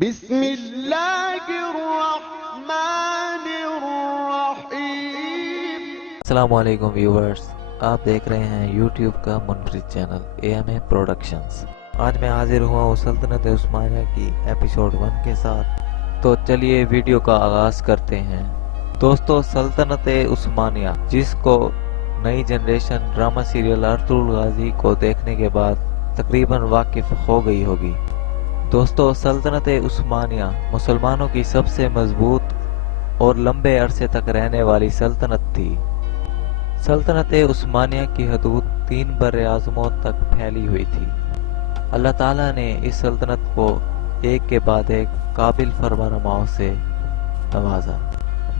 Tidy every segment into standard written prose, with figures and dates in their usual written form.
بسم اللہ الرحمن الرحیم۔ السلام علیکم ویورز، آپ دیکھ رہے ہیں یوٹیوب کا منفرد چینل AMA پروڈکشنز۔ آج میں حاضر ہوا ہوں سلطنت عثمانیہ کی ایپیسوڈ 1 کے ساتھ، تو چلیے ویڈیو کا آغاز کرتے ہیں۔ دوستو، سلطنت عثمانیہ جس کو نئی generation drama serial Ertugrul Ghazi کو دیکھنے کے بعد تقریباً واقف ہو گئی ہوگی۔ دوستو، سلطنت عثمانیہ مسلمانوں کی سب سے مضبوط اور لمبے عرصے تک رہنے والی سلطنت تھی۔ سلطنت عثمانیہ کی حدود 3 براعظموں تک پھیلی ہوئی تھی۔ اللہ تعالیٰ نے اس سلطنت کو ایک کے بعد ایک قابل فرمانرواؤں سے نوازا،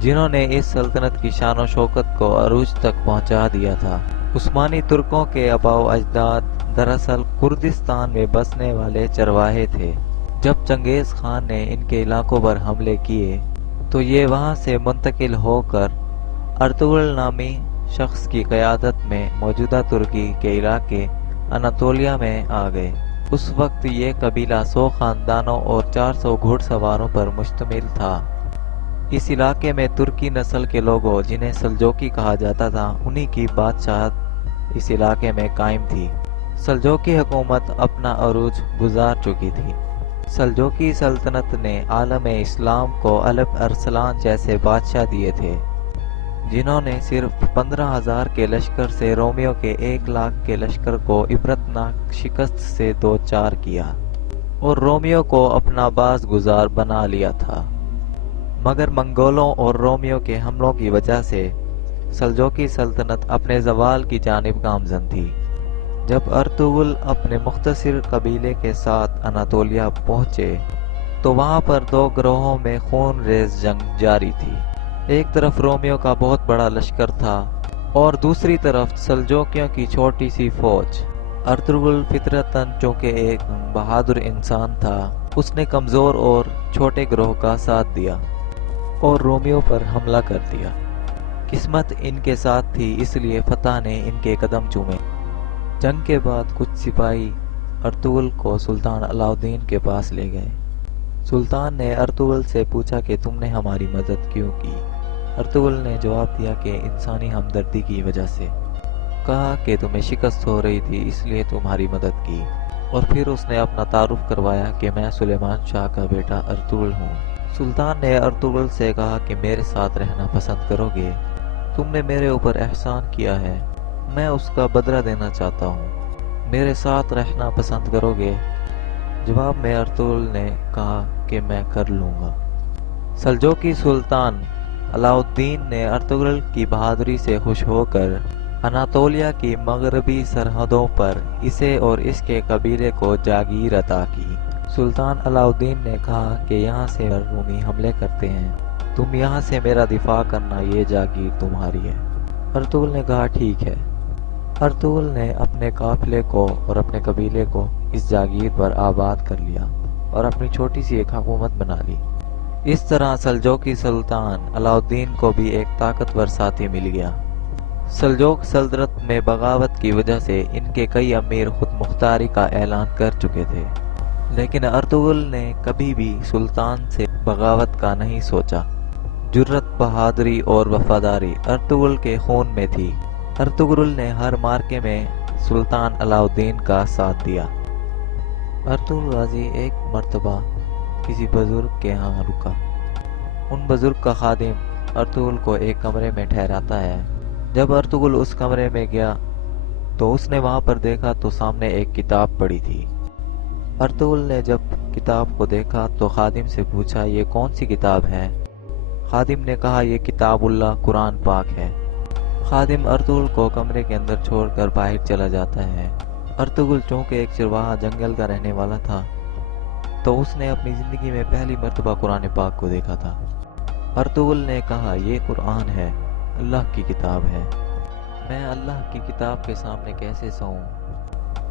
جنہوں نے اس سلطنت کی شان و شوکت کو عروج تک پہنچا دیا تھا۔ عثمانی ترکوں کے آباء و اجداد دراصل کردستان میں بسنے والے چرواہے تھے۔ جب چنگیز خان نے ان کے علاقوں پر حملے کیے تو یہ وہاں سے منتقل ہو کر ارطغرل نامی شخص کی قیادت میں موجودہ ترکی کے علاقے اناطولیہ میں آ گئے۔ اس وقت یہ قبیلہ 100 خاندانوں اور 400 گھڑ سواروں پر مشتمل تھا۔ اس علاقے میں ترکی نسل کے لوگوں، جنہیں سلجوقی کہا جاتا تھا، انہی کی بادشاہت اس علاقے میں قائم تھی۔ سلجوقی حکومت اپنا عروج گزار چکی تھی۔ سلجوقی سلطنت نے عالم اسلام کو الپ ارسلان جیسے بادشاہ دیے تھے، جنہوں نے صرف 15,000 کے لشکر سے رومیوں کے 1 لاکھ کے لشکر کو عبرتناک شکست سے دوچار کیا اور رومیوں کو اپنا باز گزار بنا لیا تھا۔ مگر منگولوں اور رومیوں کے حملوں کی وجہ سے سلجوقی سلطنت اپنے زوال کی جانب گامزن تھی۔ جب ارطغرل اپنے مختصر قبیلے کے ساتھ اناطولیہ پہنچے تو وہاں پر 2 گروہوں میں خون ریز جنگ جاری تھی۔ ایک طرف رومیوں کا بہت بڑا لشکر تھا اور دوسری طرف سلجوقیوں کی چھوٹی سی فوج۔ ارطغرل فطرتاً چونکہ ایک بہادر انسان تھا، اس نے کمزور اور چھوٹے گروہ کا ساتھ دیا اور رومیوں پر حملہ کر دیا۔ قسمت ان کے ساتھ تھی، اس لیے فتح نے ان کے قدم چومے۔ جنگ کے بعد کچھ سپاہی ارطغرل کو سلطان علاء الدین کے پاس لے گئے۔ سلطان نے ارطغرل سے پوچھا کہ تم نے ہماری مدد کیوں کی؟ ارطغرل نے جواب دیا کہ انسانی ہمدردی کی وجہ سے۔ کہا کہ تمہیں شکست ہو رہی تھی، اس لیے تمہاری مدد کی، اور پھر اس نے اپنا تعارف کروایا کہ میں سلیمان شاہ کا بیٹا ارطغرل ہوں۔ سلطان نے ارطغرل سے کہا کہ میرے ساتھ رہنا پسند کرو گے؟ تم نے میرے اوپر احسان کیا ہے، میں اس کا بدلہ دینا چاہتا ہوں، میرے ساتھ رہنا پسند کرو گے؟ جواب میں ارطغرل نے کہا کہ میں کر لوں گا۔ سلجوقی سلطان علاء الدین نے ارطغرل کی بہادری سے خوش ہو کر اناطولیہ کی مغربی سرحدوں پر اسے اور اس کے قبیلے کو جاگیر عطا کی۔ سلطان علاء الدین نے کہا کہ یہاں سے رومی حملے کرتے ہیں، تم یہاں سے میرا دفاع کرنا، یہ جاگیر تمہاری ہے۔ ارطغرل نے کہا ٹھیک ہے۔ ارطغرل نے اپنے قافلے کو اور اپنے قبیلے کو اس جاگیر پر آباد کر لیا اور اپنی چھوٹی سی ایک حکومت بنا لی۔ اس طرح سلجوقی سلطان علاء الدین کو بھی ایک طاقتور ساتھی مل گیا۔ سلجوق سلطنت میں بغاوت کی وجہ سے ان کے کئی امیر خود مختاری کا اعلان کر چکے تھے، لیکن ارطغرل نے کبھی بھی سلطان سے بغاوت کا نہیں سوچا۔ جرأت، بہادری اور وفاداری ارطغرل کے خون میں تھی۔ ارطغرل نے ہر مارکے میں سلطان علاء الدین کا ساتھ دیا۔ ارطغرل غازی ایک مرتبہ کسی بزرگ کے ہاں رکا۔ ان بزرگ کا خادم ارطغرل کو ایک کمرے میں ٹھہراتا ہے۔ جب ارطغرل اس کمرے میں گیا تو اس نے وہاں پر دیکھا تو سامنے ایک کتاب پڑی تھی۔ ارطغرل نے جب کتاب کو دیکھا تو خادم سے پوچھا یہ کون سی کتاب ہے؟ خادم نے کہا یہ کتاب اللہ قرآن پاک ہے۔ خادم ارطغرل کو کمرے کے اندر چھوڑ کر باہر چلا جاتا ہے۔ ارطغرل چونکہ ایک چرواہا جنگل کا رہنے والا تھا تو اس نے اپنی زندگی میں پہلی مرتبہ قرآن پاک کو دیکھا تھا۔ ارطغرل نے کہا یہ قرآن ہے، اللہ کی کتاب ہے، میں اللہ کی کتاب کے سامنے کیسے سوؤں؟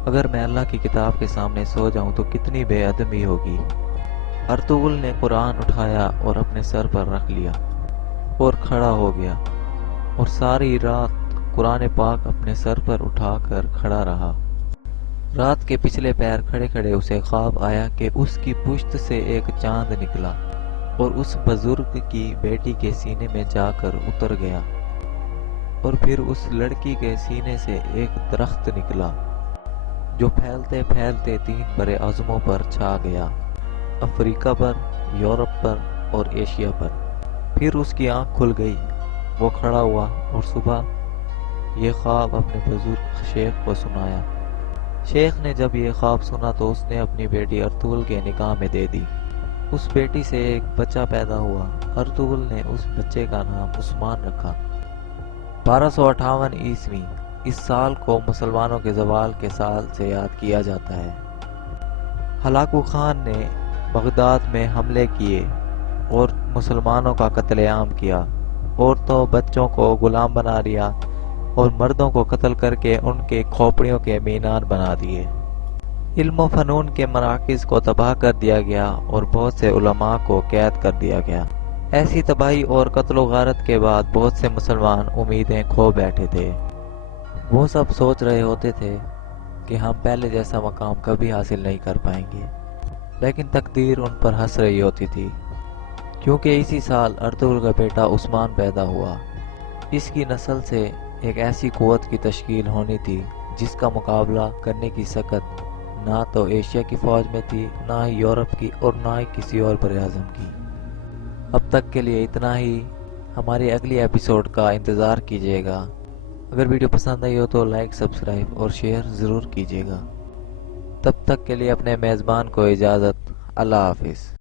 اگر میں اللہ کی کتاب کے سامنے سو جاؤں تو کتنی بے ادبی ہوگی۔ ارطغرل نے قرآن اٹھایا اور اپنے سر پر رکھ لیا اور کھڑا ہو گیا، اور ساری رات قرآن پاک اپنے سر پر اٹھا کر کھڑا رہا۔ رات کے پچھلے پہر کھڑے کھڑے اسے خواب آیا کہ اس کی پشت سے ایک چاند نکلا اور اس بزرگ کی بیٹی کے سینے میں جا کر اتر گیا، اور پھر اس لڑکی کے سینے سے ایک درخت نکلا جو پھیلتے پھیلتے 3 برے اعظموں پر چھا گیا، افریقہ پر، یورپ پر اور ایشیا پر۔ پھر اس کی آنکھ کھل گئی، وہ کھڑا ہوا اور صبح یہ خواب اپنے بزرگ شیخ کو سنایا۔ شیخ نے جب یہ خواب سنا تو اس نے اپنی بیٹی ارطغرل کے نکاح میں دے دی۔ اس بیٹی سے ایک بچہ پیدا ہوا، ارطغرل نے اس بچے کا نام عثمان رکھا۔ 1258 عیسوی اس سال کو مسلمانوں کے زوال کے سال سے یاد کیا جاتا ہے۔ ہلاکو خان نے بغداد میں حملے کیے اور مسلمانوں کا قتل عام کیا، عورتوں بچوں کو غلام بنا لیا اور مردوں کو قتل کر کے ان کے کھوپڑیوں کے مینار بنا دیے۔ علم و فنون کے مراکز کو تباہ کر دیا گیا اور بہت سے علماء کو قید کر دیا گیا۔ ایسی تباہی اور قتل و غارت کے بعد بہت سے مسلمان امیدیں کھو بیٹھے تھے۔ وہ سب سوچ رہے ہوتے تھے کہ ہم پہلے جیسا مقام کبھی حاصل نہیں کر پائیں گے، لیکن تقدیر ان پر ہنس رہی ہوتی تھی، کیونکہ اسی سال ارطغرل کا بیٹا عثمان پیدا ہوا۔ اس کی نسل سے ایک ایسی قوت کی تشکیل ہونی تھی جس کا مقابلہ کرنے کی سکت نہ تو ایشیا کی فوج میں تھی، نہ ہی یورپ کی اور نہ ہی کسی اور بر اعظم کی۔ اب تک کے لیے اتنا ہی، ہماری اگلی ایپیسوڈ کا انتظار کیجیے گا۔ اگر ویڈیو پسند آئی ہو تو لائک، سبسکرائب اور شیئر ضرور کیجیے گا۔ تب تک کے لیے اپنے میزبان کو اجازت، اللہ حافظ۔